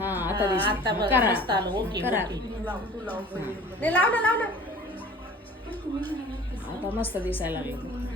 हा आता दिसलं. आता बघ करा मस्त आलं. ओके करा. ओके. नाही लाव ना आता मस्त दिसायला लागलं.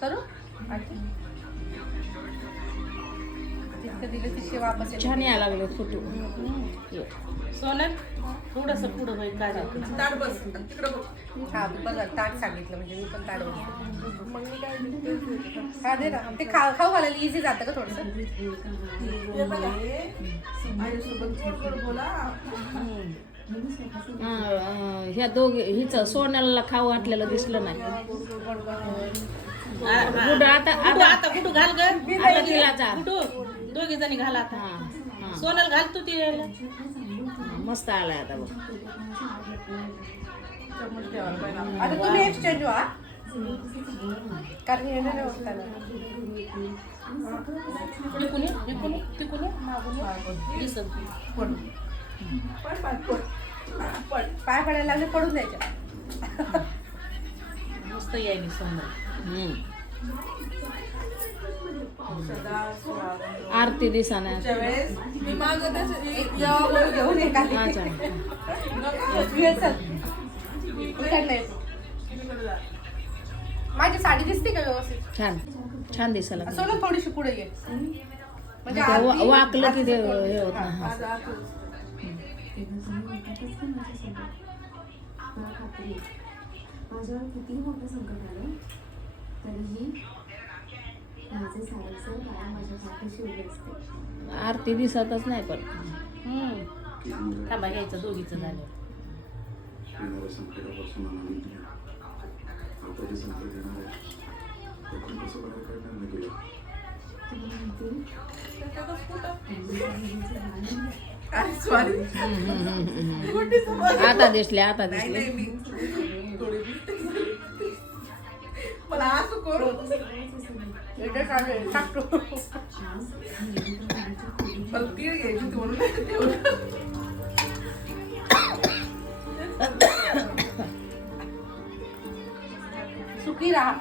करू तितकं दिलं तितके वापस येते. छान यायला लागले फोटो. सोनल थोडस पुढं होईल काय हा बघ ताट सांगितलं म्हणजे मी पण ताट हा दे ना ते खाऊ घालायला इझी जातं का थोडस. ह्या दोघे हिच सोन्याला खाऊ वाटलेलं दिसलं नाही. गुड आता आता आता कुठं घाल ग आता तिला चार. कुठं दोघी जणी घाला आता. हा हा सोनल घाल तू ती यायला. मस्त आलाय आता बघ. आता तुम्ही एक्सचेंज व्हा कारण हे नाही होत विकून ये, विकून ये, तिकून ये, मागून ये. दिसत. पाय पडायला लागले पडून द्यायच्या. मस्त यायली सोनल. आरती दिसाना. घेऊन ये खाली. हा चालेल. माझी साडी दिसते का व्यवस्थित. छान छान दिसायला लागलं. सोनं थोडीशी पुढे ये म्हणजे ते आरती- वाकलं की ते हे होत नाही. हा. माझ्यावर कितीही मोठं संकट आलं तरीही माझे सावरसर बाळा माझ्या पाठीशी उभे असते. आरती दिसतच नाही पण. थांबा घ्यायचं दोघीचं झालं. येणाऱ्या संकटापासून आनंद घ्या. आता जे संकट येणार आहे ते पण कसं बाहेर काढणार नाही गेलं. तुला माहिती आता दिसले आता दिसले. सुखी राहा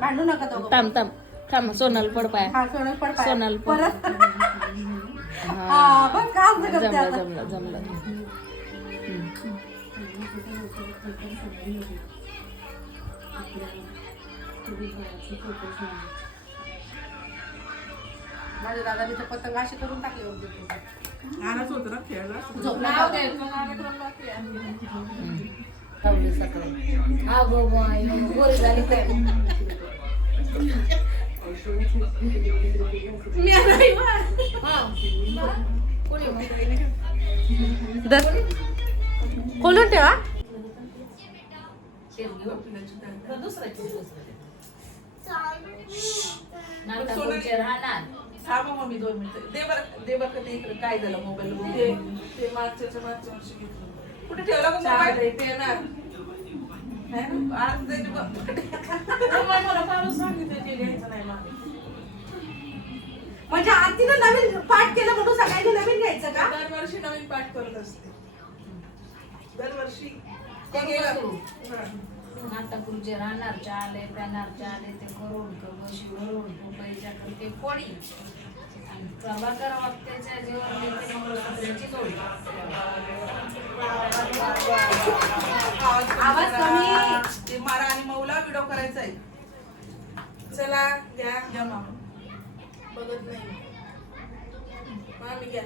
भांडू नका दोघं. थांब थांब थांब. सोनल पड पाय. हा सोनल पड पाय. सोनल पड. परत हा. हा बघ काम करते जमलं आता. जमलं जमलं. माझ्या दादाने तर पतंग अशी करून टाकली होती. नाव घ्यायचं कार्यक्रम बाकी आहे. खावली सकाळी. अगो बाई गोरी झाली काय. खोलून ठेवा. थांबा मम्मी 2 मिनिटं. दे बरं कधी इकडे काय झालं मोबाईल ते मागच्या वर्षी घेतलं. कुठे ठेवला का मोबाईल. ते ना आज मला कालच सांगितलं ते घ्यायचं नाही मागे. म्हणजे आरतीनं नवीन पाठ केलं म्हणून सगळ्यांनी नवीन घ्यायचं का. दरवर्षी नवीन पाठ करत असते. दरवर्षी नाटकुलचे राहणार चाले पॅनार चाले ते करून कशी भरून रुपयाच्या ते पोळी आणि प्रभाकर वक्त्याच्या जीवन ते मंगळसूत्राची जोडी. आवाज कमी. ते मारा आणि मौला व्हिडिओ करायचा आहे. चला घ्या मामा. बघत नाही मामी घ्या.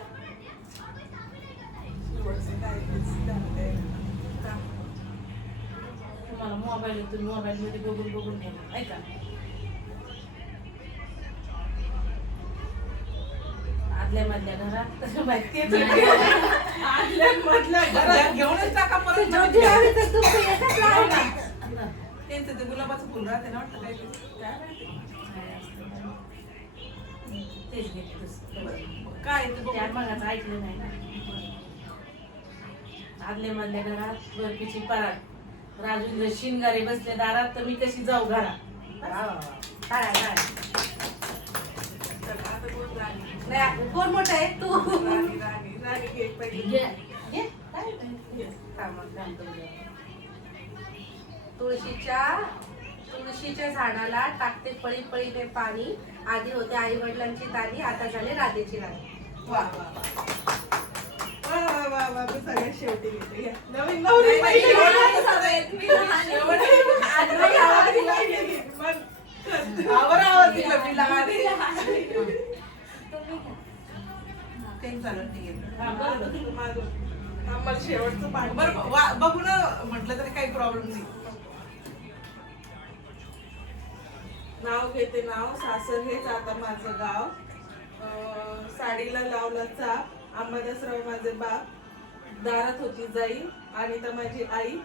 तुम्हाला मोबाईल तुम्ही मोबाईल मध्ये बघून बघून घ्या. ऐका आदल्या मधल्या घरात माहिती आदल्या मधल्या घरात घेऊनच टाका परत. ज्योती आली तर तुमचं एकच लाव ना. त्यांचं ते गुलाबाचं फुल राहते ना वाटतं काय तेच घेतलं. काय ते बघ. त्या मगाच ऐकलं नाही ना. आदल्या मधल्या घरात बर्फीची परात राजेंद्र शिंगारे बसले दारात तर मी कशी जाऊ घरात. काय चला, आता बोल झाली. नाही कोण मोठं आहे तू राणी राणी राणी घे पहिले. घे. घे. काय नाही. थांब, थांब, थांब. तुळशीच्या झाडाला टाकते पळी पळीने पाणी. आधी होते आई वडिलांची दाणी, आता झाले राधेची राणी. वा वा वा वा वा वा वा मी सगळ्यात शेवटी घेते. घ्या. नवीन नवरी पहिले शेवट. आधी आवाज दिला की मग आवाज दिला मी लहान आहे. काही चालत नाही. आम्हाला शेवटचं पाठ बरं बघू ना म्हटलं तरी काही प्रॉब्लेम नाही. नाव घेते नाव. सासर हेच आता माझं गाव. साडीला लावला चाप. अंबादासराव माझे बाप. दारात होती जाई आणि तर माझी आई.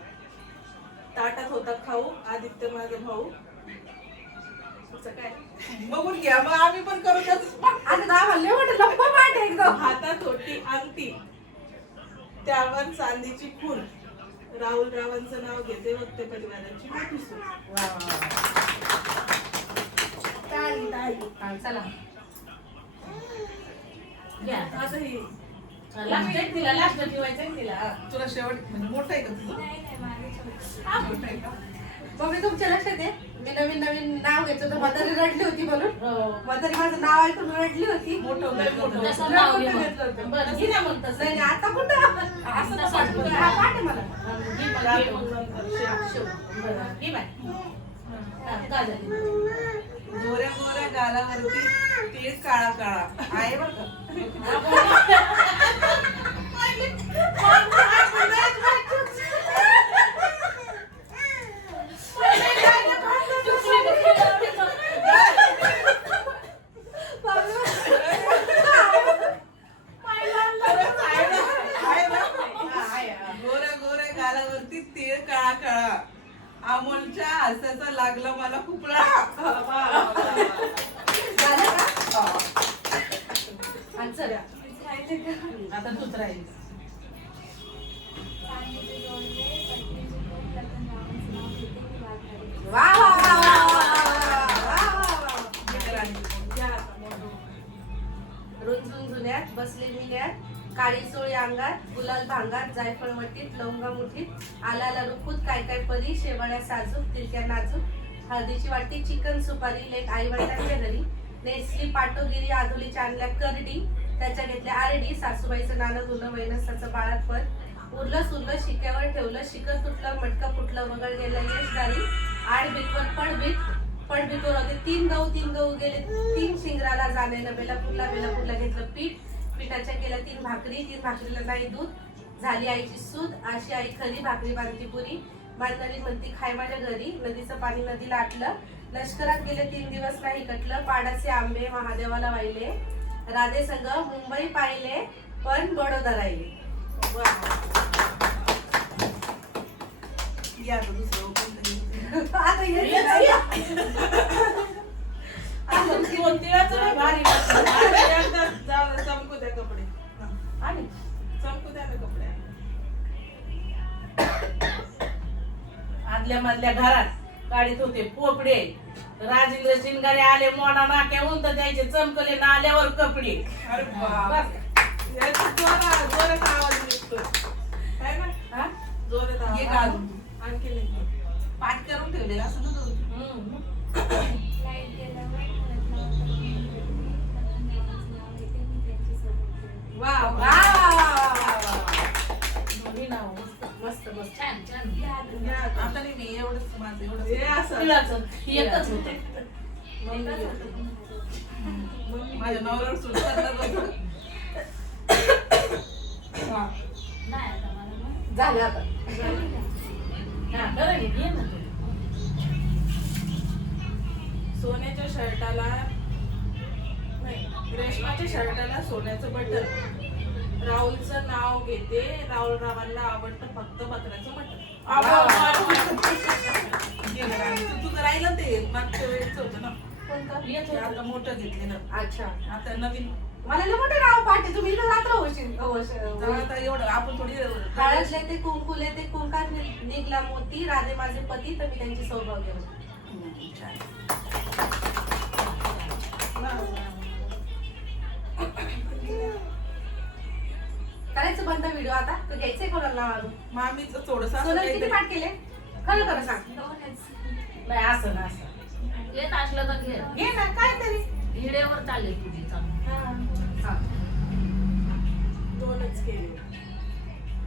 ताटात होता खाऊ आदित्य माझा भाऊ. काय बघून घ्या मग आम्ही पण करू तसंच. आता दहा म्हणले मोठं लंबा पाठ आहे एकदम. हातात होती अंगठी त्यावर चांदीची खून. राहुल रावांचं नाव घेते वक्ते परिवाराची मोठी सून. टाळी टाळी. हा, चला घ्या. आता ही लास्ट एक तिला लास्ट ठेवायचं आहे तिला. तुला शेवट म्हणजे मोठं आहे का तुझं? मोठं आहे का? मम्मी तुमच्या लक्षात आहे मी नवीन नवीन नाव घेतलं तर म्हातारी रडली होती म्हणून. हो. म्हातारी माझं नाव ऐकून रडली होती. मोठं लय मोठं. तसं नाव घे मोठं मग. घेतलं होतं. बरं, घे ना मग तसं. नाही नाही, आता कुठं असं तसं पाठ बरं. हा पाठ आहे मला. घे मग, घे मग. बरं, घे बाय. हा, काय झालं? गोऱ्या गोऱ्या गालावरती तीळ काळा काळा आहे बरं का. गोऱ्या गोऱ्या गालावरती तीळ काळा काळा. अमोलच्या हास्याचा लागला मला खूपळा. झालं का? आणि चल. आता तूच राहील. वा वा वा वा वा वा वा. रुंजून जुन्यात बसले मिल्यात. काळी चोळी अंगात गुलाल भांगात. जायफळ वटीत लवंगा मुठीत. आलाला रुखूत काय काय परी. शेवड्या साजूक तिरक्या नाजूक. हळदीची वाटी चिकन सुपारी. लेक आई वडिलांच्या घरी. नेसली पाटोगिरी आधुलीच्या आणल्या करडी. त्याच्या घेतल्या आरडी. सासूबाईचं नाणं धुलं वैनसाचं बाळात पण. उरलं सुरलं शिक्यावर ठेवलं. शिकर तुटलं मटका फुटलं. वगळ गेलं यशदारी. आड भीतवर पडभीतवर होते 3 गहू गेले 3 शिंगराला. जाण्याला बेलापूरला घेतलं पीठ. पिठाच्या केल्या 3 भाकरी. 3 भाकरीला नाही दूध. झाली आईची सूद. अशी आई खरी. भाकरी बांधती पुरी. बांधणारी म्हणती खाय माझ्या घरी. नदीचं पाणी नदीला आटलं. लष्करात गेले 3 दिवस नाही कटलं. पाडाचे आंबे महादेवाला वाहिले. राधे संग मुंबई पाहिले पण बडोदा राहिले. या आता दुसरं कोणतरी. आता येते ना. दोन तिळाचं नाही भारी वाटतं. एकदा जाऊ दे, चमकू द्या कपडे. आणि चमकू द्या ना कपडे. आदल्या मधल्या घरात गाडीत होते पोपडे. राजेंद्र शिंगारे आले मोडा नाक्याहून तर द्यायचे चमकले ना आल्यावर कपडे. अरे बाबा. याचा जोरात आवाज निघतो. काय ना? हा? जोरात आवाज. ये घालून. आणखी नाही. पाठ करून ठेवलेलं असं ना तू. वा वा वा वा. दोन्ही नाव मस्त मस्त मस्त. छान छान. आता नाही मी एवढंच माझं एवढं. हे असं. तिळाचं एकच होतं. माझ्या नवऱ्यावर सुरू करणार होतं. नाही आता मला ना. झालं आता. हा, बरं घे, घे ना तू. सोन्याच्या शर्टाला नाही रेशमाच्या शर्टाला सोन्याचं बटन. राहुलचं नाव घेते. राहुल रावांना आवडतं फक्त बकऱ्याचं मटण. तुझं राहिलं ते मागच्या वेळेच होतं ना. कोणतं? ते आता मोठं घेतलेलं. अच्छा. आता नवीन. मला लय मोठे नाव पाठी. तुम्ही इथं रात्र होशील. तेव्हा आता एवढं आपण थोडी काळातले ते कुंकुले ते कुंकात निघला मोती. राधे माझे पती तर मी त्यांची सौभाग्य होती. छान. करायचं बंद व्हिडिओ आता का घ्यायचंय कोणाला मारून? मामीच थोडस सोनल किती पाठ केले खरं खरं सांग. नाही असं ना असं येत असलं तर घे घे ना काहीतरी. हिडेवर चालले तुझी चांगली हा. दोनच केले